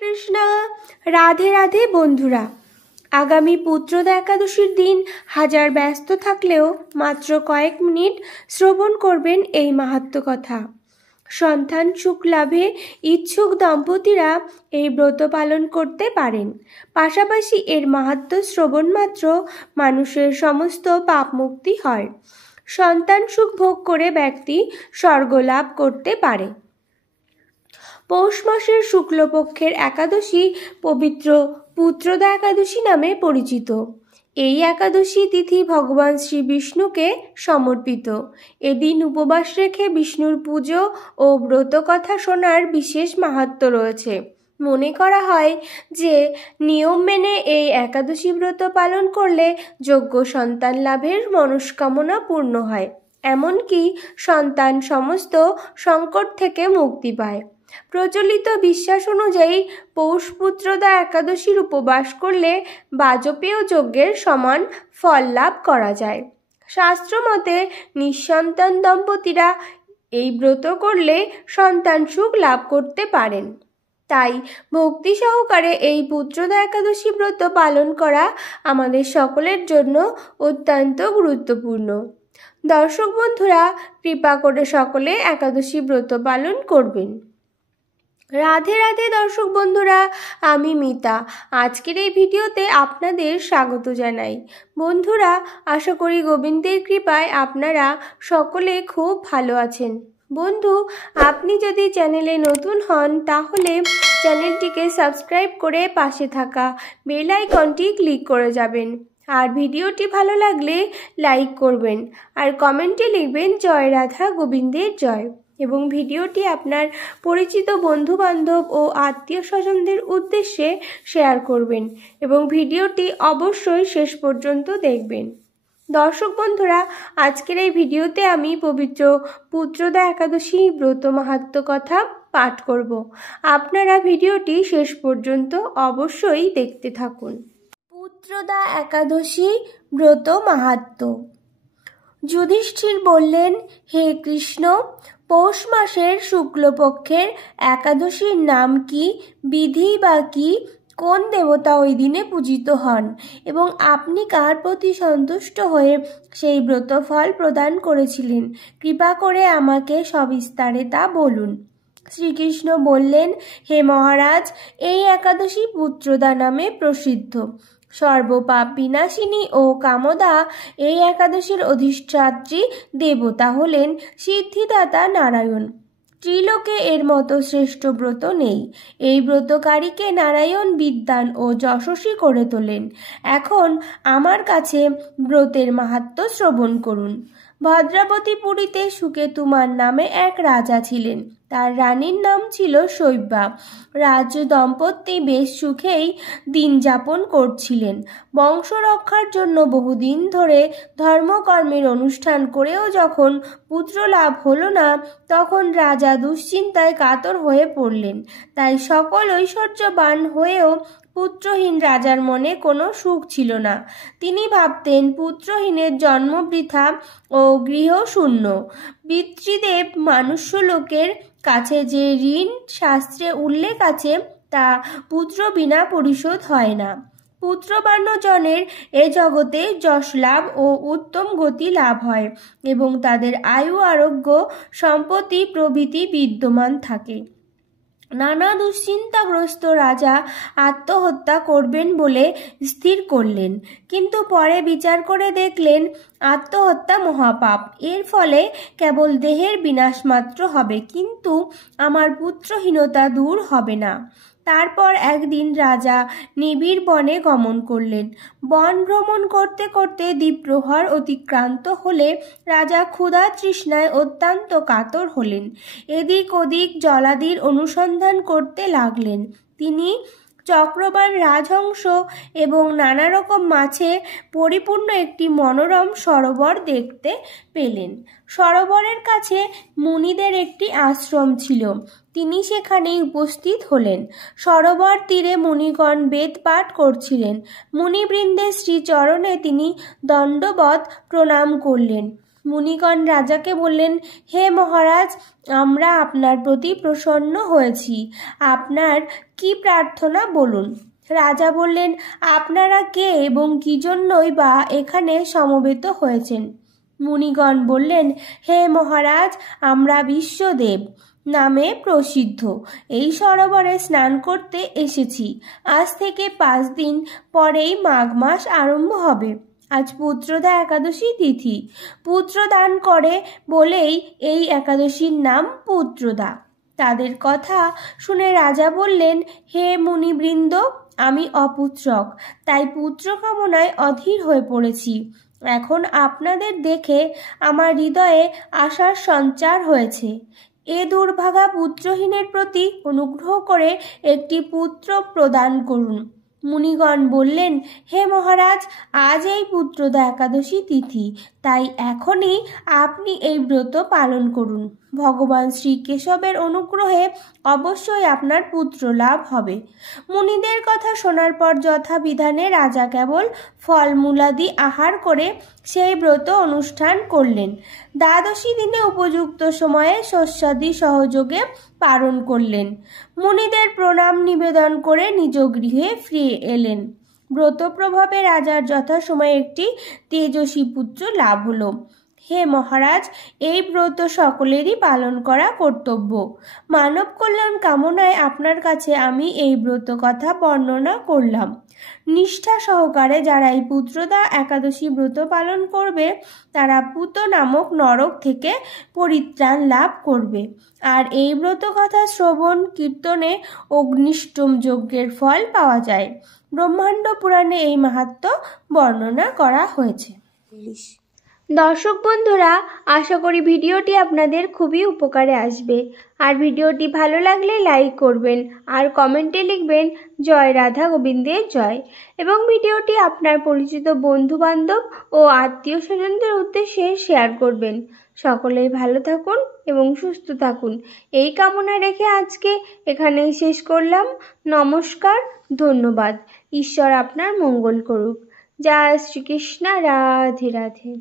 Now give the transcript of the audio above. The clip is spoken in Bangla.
কৃষ্ণ। রাধে রাধে বন্ধুরা, আগামী পুত্রদা একাদশীর দিন হাজার ব্যস্ত থাকলেও মাত্র কয়েক মিনিট শ্রবণ করবেন এই মাহাত্ম্য কথা। সন্তান সুখ লাভে ইচ্ছুক দম্পতিরা এই ব্রত পালন করতে পারেন। পাশাপাশি এর মাহাত্ম্য শ্রবণ মাত্র মানুষের সমস্ত পাপ মুক্তি হয়। সন্তান সুখ ভোগ করে ব্যক্তি স্বর্গ লাভ করতে পারে। পৌষ মাসের শুক্লপক্ষের একাদশী পবিত্র পুত্রদা একাদশী নামে পরিচিত। এই একাদশী তিথি ভগবান শ্রী বিষ্ণুকে সমর্পিত। এদিন উপবাস রেখে বিষ্ণুর পুজো ও ব্রত কথা শোনার বিশেষ মাহাত্ম্য রয়েছে। মনে করা হয় যে নিয়ম মেনে এই একাদশী ব্রত পালন করলে যোগ্য সন্তান লাভের মনস্কামনা পূর্ণ হয়, এমনকি সন্তান সমস্ত সংকট থেকে মুক্তি পায়। প্রচলিত বিশ্বাস অনুযায়ী পৌষ পুত্রদা একাদশীর উপবাস করলে বাজপেয় যজ্ঞের সমান ফল লাভ করা যায়। শাস্ত্র মতে নিঃসন্তান দম্পতিরা এই ব্রত করলে সন্তান সুখ লাভ করতে পারেন। তাই ভক্তি সহকারে এই পুত্রদা একাদশী ব্রত পালন করা আমাদের সকলের জন্য অত্যন্ত গুরুত্বপূর্ণ। দর্শক বন্ধুরা, কৃপা করে সকলে একাদশী ব্রত পালন করবেন। রাধে রাধে দর্শক বন্ধুরা, আমি মিতা। আজকের এই ভিডিওতে আপনাদের স্বাগত জানাই। বন্ধুরা, আশা করি গোবিন্দের কৃপায় আপনারা সকলে খুব ভালো আছেন। বন্ধু, আপনি যদি চ্যানেলে নতুন হন তাহলে চ্যানেলটিকে সাবস্ক্রাইব করে পাশে থাকা বেল আইকনটি ক্লিক করে যাবেন। আর ভিডিওটি ভালো লাগলে লাইক করবেন আর কমেন্টে লিখবেন জয় রাধা গোবিন্দের জয়। এবং ভিডিওটি আপনার পরিচিত বন্ধুবান্ধব ও আত্মীয় স্বজনদের উদ্দেশ্যে শেয়ার করবেন এবং ভিডিওটি অবশ্যই শেষ পর্যন্ত দেখবেন। দর্শক বন্ধুরা, আজকের এই ভিডিওতে আমি পবিত্র পুত্রদা একাদশী ব্রত মাহাত্ম্য কথা পাঠ করব। আপনারা ভিডিওটি শেষ পর্যন্ত অবশ্যই দেখতে থাকুন। পুত্রদা একাদশী ব্রত মাহাত্ম্য। যুধিষ্ঠির বললেন, হে কৃষ্ণ, পৌষ মাসের শুক্লপক্ষের একাদশীর নাম কি, বিধি বা কি, কোন দেবতা ওই দিনে পূজিত হন এবং আপনি কার প্রতি সন্তুষ্ট হয়ে সেই ব্রত ফল প্রদান করেছিলেন? কৃপা করে আমাকে সবিস্তারে তা বলুন। শ্রীকৃষ্ণ বললেন, হে মহারাজ, এই একাদশী পুত্রদা নামে প্রসিদ্ধ। সর্বপাপ বিনাশিনী ও কামদা এই একাদশীর অধিষ্ঠাত্রী দেবতা হলেন সিদ্ধিদাতা নারায়ণ। ত্রিলোকে এর মতো শ্রেষ্ঠ ব্রত নেই। এই ব্রতকারীকে নারায়ণ বিদ্বান ও যশস্বী করে তোলেন। এখন আমার কাছে ব্রতের মাহাত্ম্য শ্রবণ করুন। ভদ্রাবতীপুরীতে সুকেতুমার নামে এক রাজা ছিলেন। তার রানীর নাম ছিল শৈব্যা। রাজ দম্পতি বেশ সুখেই দিন যাপন করছিলেন। বংশ রক্ষার জন্য বহুদিন ধরে ধর্মকর্মের অনুষ্ঠান করেও যখন পুত্র লাভ হলো না, তখন রাজা দুশ্চিন্তায় কাতর হয়ে পড়লেন। তাই সকল ঐশ্বর্যবান হয়েও পুত্রহীন রাজার মনে কোনো সুখ ছিল না। তিনি ভাবতেন, পুত্রহীনের জন্ম বৃথা ও গৃহ শূন্য। পিতৃদেব মানুষ্যলোকের কাছে যে ঋণ শাস্ত্রে উল্লেখ আছে তা পুত্র বিনা পরিশোধ হয় না। পুত্রবান্য জনের এ জগতে যশ লাভ ও উত্তম গতি লাভ হয় এবং তাদের আয়ু আরোগ্য সম্পত্তি প্রভৃতি বিদ্যমান থাকে। নানা দুশ্চিন্তাগ্রস্ত রাজা আত্মহত্যা করবেন বলে স্থির করলেন, কিন্তু পরে বিচার করে দেখলেন আত্মহত্যা মহাপাপ। এর ফলে কেবল দেহের বিনাশ মাত্র হবে, কিন্তু আমার পুত্রহীনতা দূর হবে না। তারপর একদিন রাজা নিবিড় বনে গমন করলেন। বন ভ্রমণ করতে করতে দ্বীপ্রহর অতিক্রান্ত হলে রাজা ক্ষুধা তৃষ্ণায় অত্যন্ত কাতর হলেন। এদিক ওদিক জলাদির অনুসন্ধান করতে লাগলেন। তিনি চক্রবান রাজহংস এবং নানা রকম মাছে পরিপূর্ণ একটি মনোরম সরোবর দেখতে পেলেন। সরোবরের কাছে মুনিদের একটি আশ্রম ছিল। তিনি সেখানেই উপস্থিত হলেন। সরোবর তীরে মুনিগণ বেদ পাঠ করছিলেন। মুনিবৃন্দের শ্রীচরণে তিনি দণ্ডবৎ প্রণাম করলেন। মুনিগণ রাজাকে বললেন, হে মহারাজ, আমরা আপনার প্রতি প্রসন্ন হয়েছি। আপনার কি প্রার্থনা বলুন। রাজা বললেন, আপনারা কে এবং কি জন্যই বা এখানে সমবেত হয়েছেন? মুনিগণ বললেন, হে মহারাজ, আমরা বিশ্বদেব নামে প্রসিদ্ধ এই সরোবরে স্নান করতে এসেছি। আজ থেকে 5 দিন পরেই মাঘ মাস আরম্ভ হবে। আজ পুত্রদা একাদশী তিথি। পুত্র দান করে বলেই এই একাদশীর নাম পুত্রদা। তাদের কথা শুনে রাজা বললেন, হে মুনিবৃন্দ, আমি অপুত্রক, তাই পুত্র কামনায় অধীর হয়ে পড়েছি। এখন আপনাদের দেখে আমার হৃদয়ে আশার সঞ্চার হয়েছে। এ দুর্ভাগা পুত্রহীনের প্রতি অনুগ্রহ করে একটি পুত্র প্রদান করুন। মুনিগণ বললেন, হে মহারাজ, আজ এই পুত্রদা একাদশী তিথি, তাই এখনই আপনি এই ব্রত পালন করুন। ভগবান শ্রীকেশবের অনুগ্রহে অবশ্যই আপনার পুত্র লাভ হবে। মুনিদের কথা শোনার পর যথাবিধানে রাজা কেবল ফলমূলাদি আহার করে সেই ব্রত অনুষ্ঠান করলেন। দ্বাদশী দিনে উপযুক্ত সময়ে শস্যাদি সহযোগে পালন করলেন। মুনিদের প্রণাম নিবেদন করে নিজ গৃহে ফিরে এলেন। ব্রত প্রভাবে রাজার যথাসময়ে একটি তেজস্বী পুত্র লাভ হলো। হে মহারাজ, এই ব্রত সকলেরই পালন করা কর্তব্য। মানব কল্যাণ কামনায় আপনার কাছে আমি এই ব্রত কথা বর্ণনা করলাম। নিষ্ঠা সহকারে যারা এই পুত্রদা একাদশী ব্রত পালন করবে তারা পুত নামক নরক থেকে পরিত্রাণ লাভ করবে। আর এই ব্রত কথা শ্রবণ কীর্তনে অগ্নিষ্টম যজ্ঞের ফল পাওয়া যায়। ব্রহ্মাণ্ড পুরাণে এই মাহাত্ম্য বর্ণনা করা হয়েছে। দর্শক বন্ধুরা, আশা করি ভিডিওটি আপনাদের খুবই উপকারে আসবে। আর ভিডিওটি ভালো লাগলে লাইক করবেন আর কমেন্টে লিখবেন জয় রাধা গোবিন্দের জয়, এবং ভিডিওটি আপনার পরিচিত বন্ধু বান্ধব ও আত্মীয় স্বজনদের উদ্দেশ্যে শেয়ার করবেন। সকলেই ভালো থাকুন এবং সুস্থ থাকুন এই কামনা রেখে আজকে এখানেই শেষ করলাম। নমস্কার, ধন্যবাদ। ঈশ্বর আপনার মঙ্গল করুক। জয় শ্রীকৃষ্ণ। রাধে রাধে।